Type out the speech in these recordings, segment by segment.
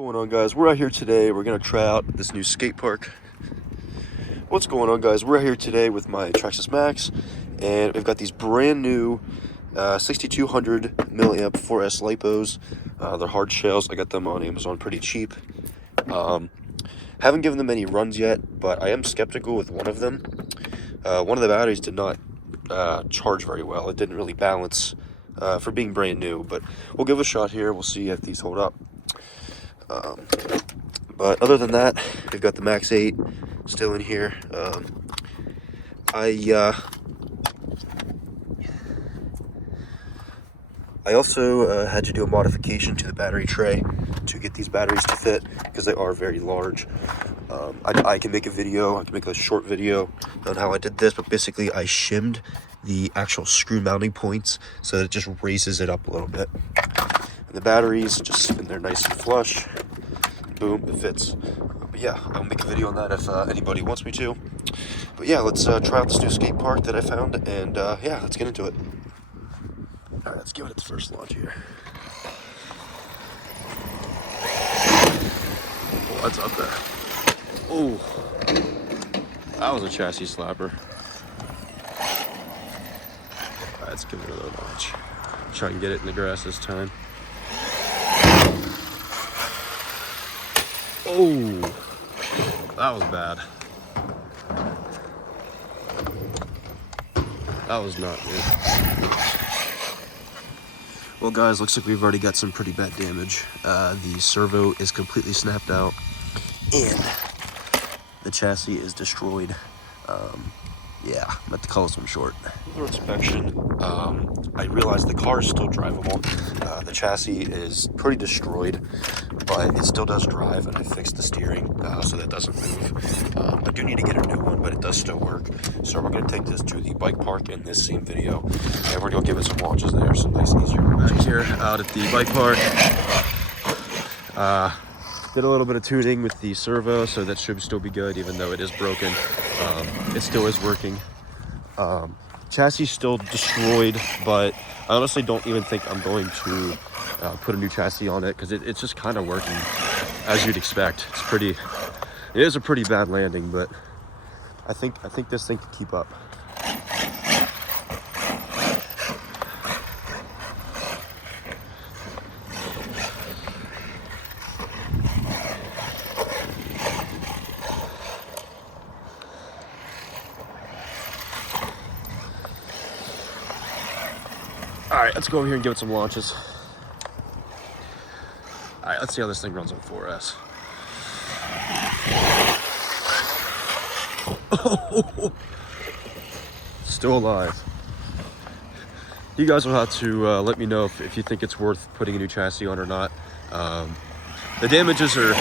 What's going on, guys? We're out here today. We're gonna try out this new skate park. What's going on, guys? We're out here today with my Traxxas Maxx, and we've got these brand new 6200 milliamp 4S lipos. They're hard shells. I got them on Amazon pretty cheap. Haven't given them any runs yet, but I am skeptical with one of them. One of the batteries did not charge very well. It didn't really balance for being brand new, but we'll give it a shot here. We'll see if these hold up. But other than that, we've got the Maxx 8 still in here. I also had to do a modification to the battery tray to get these batteries to fit because they are very large. I can make a video, I can make a short video on how I did this, but basically I shimmed the actual screw mounting points so that it just raises it up a little bit. And the batteries just sit in there nice and flush. Boom, it fits. But yeah, I'll make a video on that if anybody wants me to. But yeah, let's try out this new skate park that I found, and yeah, let's get into it. All right, let's give it its first launch here. Oh, what's up there? Oh, that was a chassis slapper. All right, let's give it another launch. Try and get it in the grass this time. Oh, that was bad. That was not good. Well, guys, looks like we've already got some pretty bad damage. The servo is completely snapped out, and the chassis is destroyed. Yeah, I'm going to call this one short. For inspection, I realized the car is still drivable. The chassis is pretty destroyed, but it still does drive, and I fixed the steering so that it doesn't move. I do need to get a new one, but it does still work. So we're going to take this to the bike park in this same video, and we're going to give it some launches there, some nice, easier launches. Back here out at the bike park. Did a little bit of tuning with the servo, so that should still be good, even though it is broken. It still is working. Chassis still destroyed, but I honestly don't even think I'm going to put a new chassis on it, because it's just kind of working as you'd expect. It is a pretty bad landing, but I think this thing can keep up. All right, let's go over here and give it some launches. All right, let's see how this thing runs on 4S. Oh, still alive. You guys will have to let me know if you think it's worth putting a new chassis on or not. The damages are...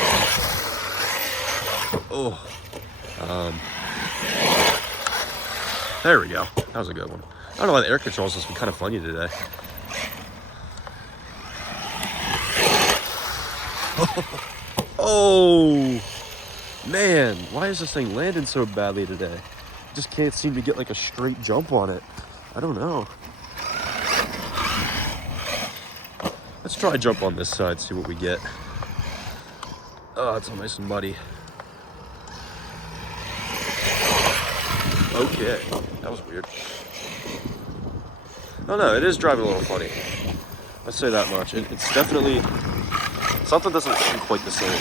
there we go. That was a good one. I don't know why the air controls has been kind of funny today. Oh, man. Why is this thing landing so badly today? Just can't seem to get like a straight jump on it. I don't know. Let's try a jump on this side, see what we get. Oh, it's all nice and muddy. Okay, that was weird. No, it is driving a little funny. Let's say that much. It's definitely... something doesn't seem quite the same.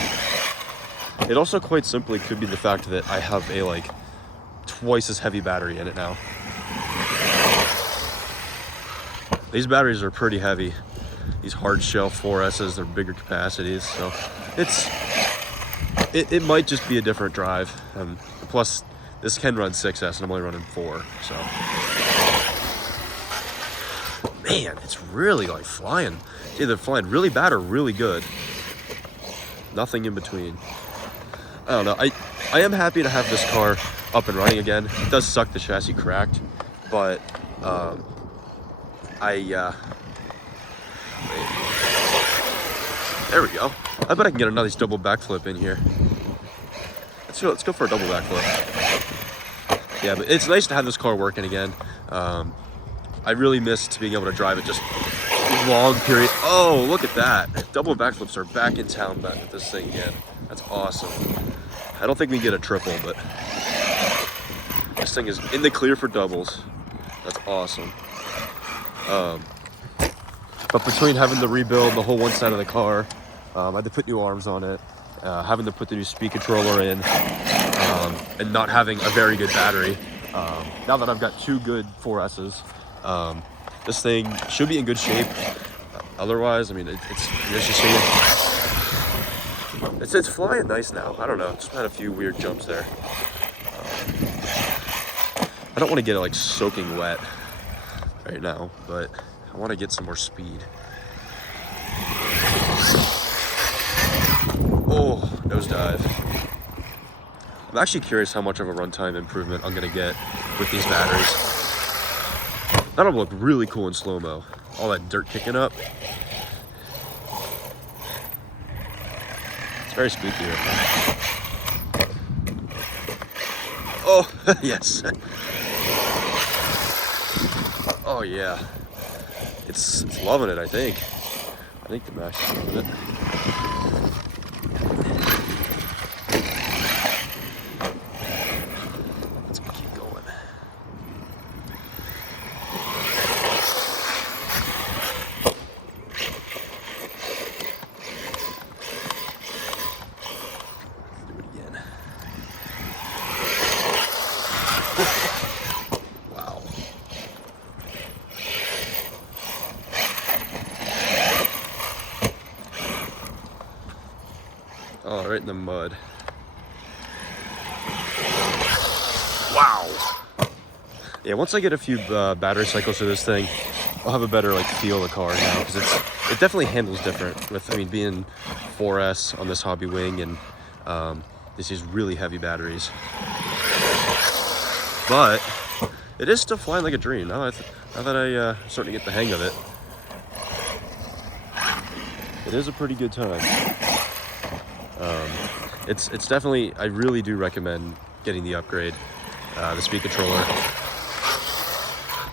It also quite simply could be the fact that I have a, like, twice as heavy battery in it now. These batteries are pretty heavy. These hard shell 4S's, they're bigger capacities, so it might just be a different drive. Plus, this can run 6S, and I'm only running 4, so... Man, it's really like flying. It's either flying really bad or really good. Nothing in between. I don't know. I am happy to have this car up and running again. It does suck the chassis cracked, but there we go. I bet I can get another double backflip in here. Let's go for a double backflip. Yeah, but it's nice to have this car working again. I really missed being able to drive it just long period. Oh, look at that. double backflips are back in town back with this thing again. That's awesome. I don't think we can get a triple, but this thing is in the clear for doubles. That's awesome. But between having to rebuild the whole one side of the car, I had to put new arms on it, having to put the new speed controller in, and not having a very good battery. Now that I've got two good 4S's, this thing should be in good shape. Otherwise, I mean, it's flying nice now. I don't know, just had a few weird jumps there. I don't want to get it like soaking wet right now, but I want to get some more speed. Oh, nosedive. I'm actually curious how much of a runtime improvement I'm gonna get with these batteries. That'll look really cool in slow-mo. All that dirt kicking up. It's very spooky right now. Oh, yes. Oh yeah. It's loving it, I think. I think the Maxx is loving it. Let's keep going. Let's do it again. Wow. Oh, right in the mud. Wow. Yeah, once I get a few battery cycles to this thing, I'll have a better like feel of the car now, because it definitely handles different. With, I mean, being 4S on this hobby wing, and this is really heavy batteries. But it is still flying like a dream. Now that I'm starting to get the hang of it, it is a pretty good time. It's definitely, I really do recommend getting the upgrade, the speed controller.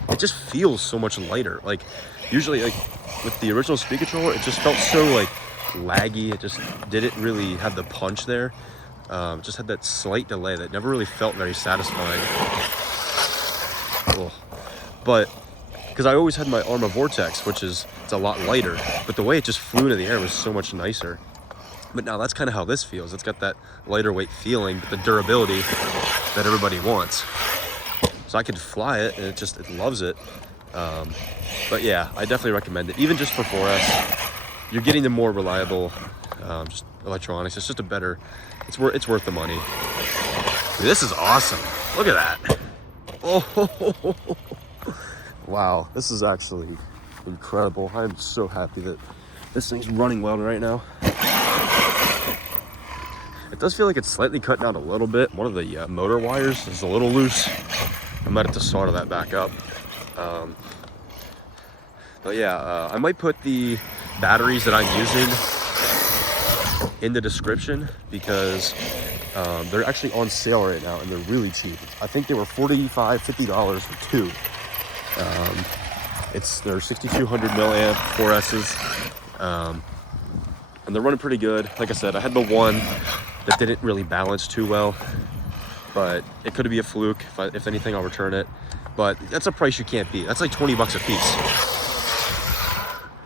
It just feels so much lighter. Like usually, like with the original speed controller, it just felt so like laggy. It just didn't really have the punch there. It just had that slight delay that never really felt very satisfying. Cool. But because I always had my Arrma Vortex, which it's a lot lighter, but the way it just flew into the air was so much nicer. But now that's kind of how this feels. It's got that lighter weight feeling, but the durability that everybody wants. So I could fly it, and it loves it. But yeah, I definitely recommend it. Even just for 4S, you're getting the more reliable just electronics. It's just a better, it's worth the money. Dude, this is awesome. Look at that. Oh, wow, this is actually incredible. I'm so happy that this thing's running well right now. It does feel like it's slightly cutting out a little bit. One of the motor wires is a little loose. I might have to solder that back up. But yeah, I might put the batteries that I'm using in the description, because they're actually on sale right now and they're really cheap. I think they were $45, $50 for two. They're 6200 milliamp 4S's, and they're running pretty good. Like I said, I had the one that didn't really balance too well, but it could be a fluke. If anything, I'll return it. But that's a price you can't beat. That's like 20 bucks a piece.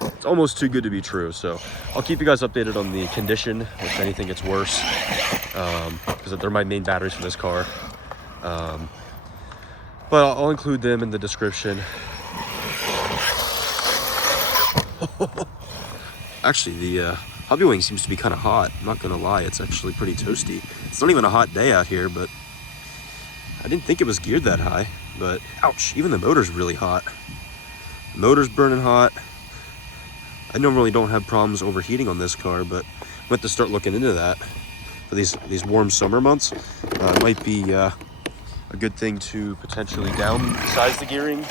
It's almost too good to be true. So I'll keep you guys updated on the condition. If anything gets worse, because they're my main batteries for this car. But I'll include them in the description. Actually, the hobby wing seems to be kind of hot. I'm not gonna lie, it's actually pretty toasty. It's not even a hot day out here, but I didn't think it was geared that high. But ouch, even the motor's really hot. The motor's burning hot. I normally don't have problems overheating on this car, but I'm going to start looking into that for these warm summer months. It might be a good thing to potentially downsize the gearing.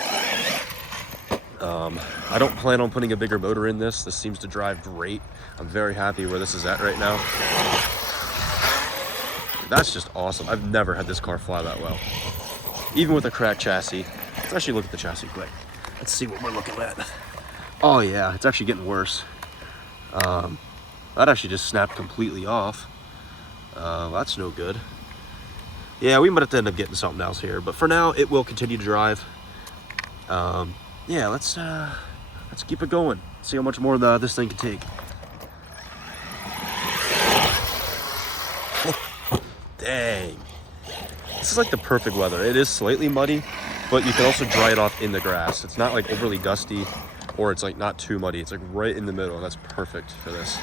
I don't plan on putting a bigger motor in this. This seems to drive great. I'm very happy where this is at right now. That's just awesome. I've never had this car fly that well. Even with a cracked chassis. Let's actually look at the chassis quick. Let's see what we're looking at. Oh yeah, it's actually getting worse. That actually just snapped completely off. That's no good. Yeah, we might have to end up getting something else here, but for now it will continue to drive. Yeah, let's keep it going. See how much more this thing can take. Dang. This is like the perfect weather. It is slightly muddy, but you can also dry it off in the grass. It's not like overly dusty, or it's like not too muddy. It's like right in the middle, and that's perfect for this.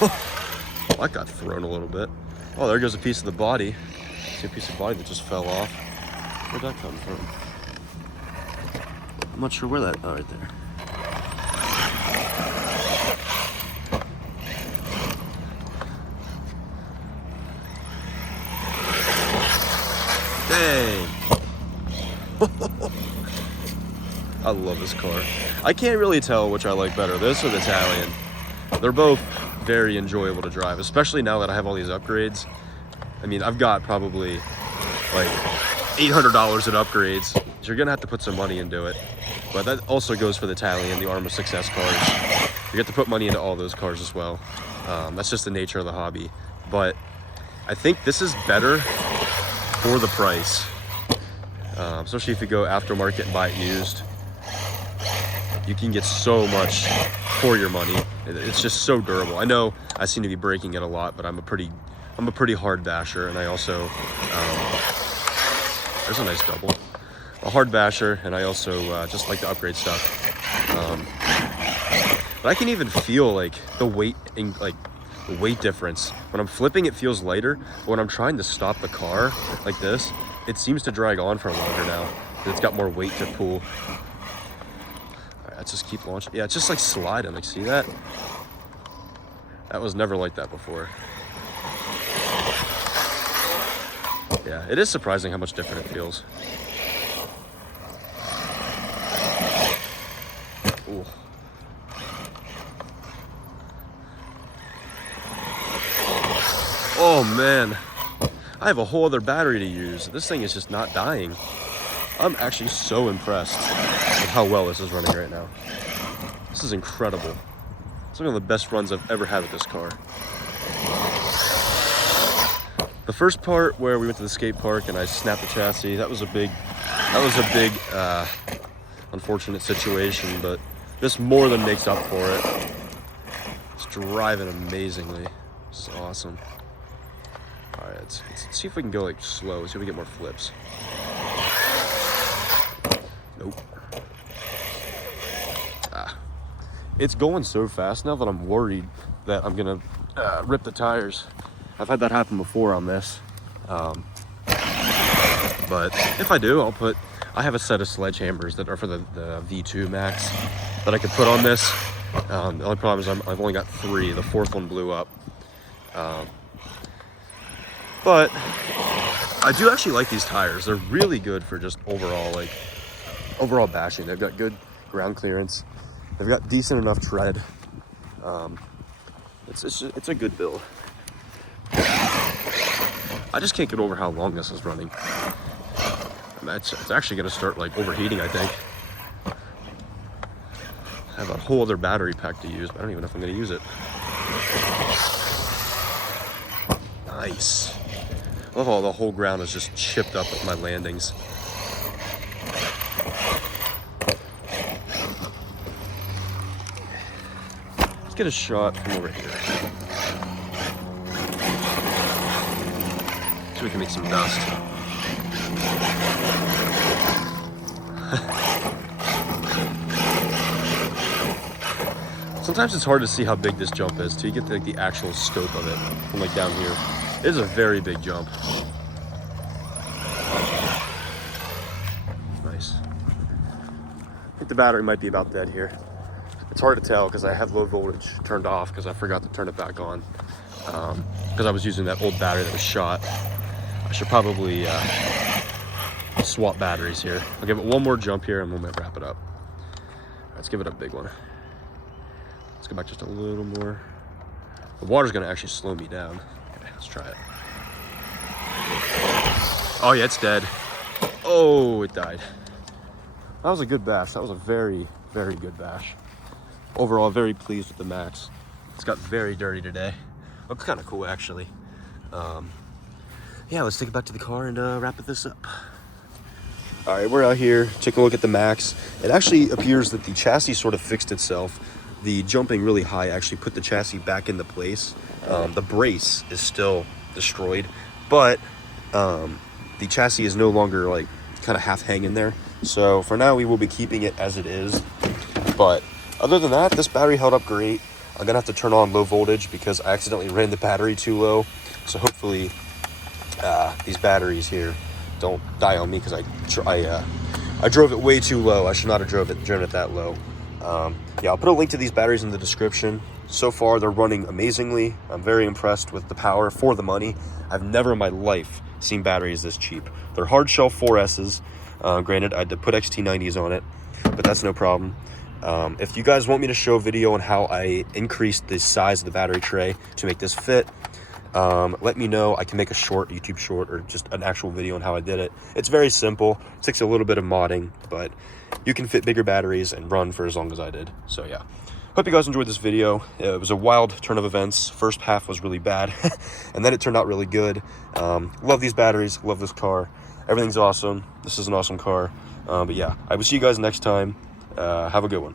Oh, that got thrown a little bit. Oh, there goes a piece of the body. See a piece of body that just fell off. Where'd that come from? I'm not sure where that, oh, right there. Dang. I love this car. I can't really tell which I like better, this or the Italian. They're both very enjoyable to drive, especially now that I have all these upgrades. I mean, I've got probably like $800 in upgrades, so you're gonna have to put some money into it. But that also goes for the Italian, the Arrma Success cars. You get to put money into all those cars as well. That's just the nature of the hobby. But I think this is better for the price, especially if you go aftermarket and buy it used. You can get so much for your money. It's just so durable. I know I seem to be breaking it a lot, but I'm a pretty hard basher, and I also there's a nice double. A hard basher, and I also just like to upgrade stuff. But I can even feel like the weight difference. When I'm flipping, it feels lighter, but when I'm trying to stop the car like this, it seems to drag on for longer now. It's got more weight to pull. All right, let's just keep launching. Yeah, it's just like sliding. Like, see that? That was never like that before. Yeah, it is surprising how much different it feels. Ooh. Oh man, I have a whole other battery to use. This thing is just not dying. I'm actually so impressed with how well this is running right now. This is incredible. It's one of the best runs I've ever had with this car. The first part where we went to the skate park and I snapped the chassis, that was a big unfortunate situation, but this more than makes up for it. It's driving amazingly. It's awesome. All right, let's see if we can go like slow, see if we get more flips. Nope. It's going so fast now that I'm worried that I'm gonna rip the tires. I've had that happen before on this. But if I do, I have a set of sledgehammers that are for the V2 Maxx that I could put on this. The only problem is I've only got 3. The 4th one blew up. But I do actually like these tires. They're really good for just overall bashing. They've got good ground clearance. They've got decent enough tread. It's a good build. I just can't get over how long this is running. It's actually going to start like overheating, I think. I have a whole other battery pack to use, but I don't even know if I'm going to use it. Nice. I love how the whole ground is just chipped up with my landings. Let's get a shot from over here. So we can make some dust. Sometimes it's hard to see how big this jump is till you get like the actual scope of it from like down here. It is a very big jump. Nice. I think the battery might be about dead here. It's hard to tell because I have low voltage turned off because I forgot to turn it back on. Because I was using that old battery that was shot. I should probably swap batteries here. I'll give it one more jump here and we'll wrap it up. Let's give it a big one. Let's go back just a little more. The water's gonna actually slow me down. Okay, let's try it. Oh yeah, it's dead. Oh, it died. That was a good bash. That was a very, very good bash. overall, very pleased with the Maxx. It's got very dirty today. Looks kind of cool, actually. Yeah, let's take it back to the car and wrap this up. All right, we're out here taking a look at the Maxx. It actually appears that the chassis sort of fixed itself. The jumping really high actually put the chassis back into place. The brace is still destroyed, but the chassis is no longer like kind of half hanging there. So for now, we will be keeping it as it is. But other than that, this battery held up great. I'm gonna have to turn on low voltage because I accidentally ran the battery too low. So hopefully these batteries here don't die on me because I drove it way too low. I should not have driven it that low. Yeah, I'll put a link to these batteries in the description. So far, they're running amazingly. I'm very impressed with the power for the money. I've never in my life seen batteries this cheap. They're hard shell 4Ss. Granted, I had to put XT90s on it, but that's no problem. If you guys want me to show a video on how I increased the size of the battery tray to make this fit, let me know. I can make a short, YouTube short, or just an actual video on how I did it. It's very simple. It takes a little bit of modding, but you can fit bigger batteries and run for as long as I did. So yeah, hope you guys enjoyed this video. It was a wild turn of events. First half was really bad, and then it turned out really good. Love these batteries, love this car. Everything's awesome. This is an awesome car. But yeah, I will see you guys next time. Have a good one.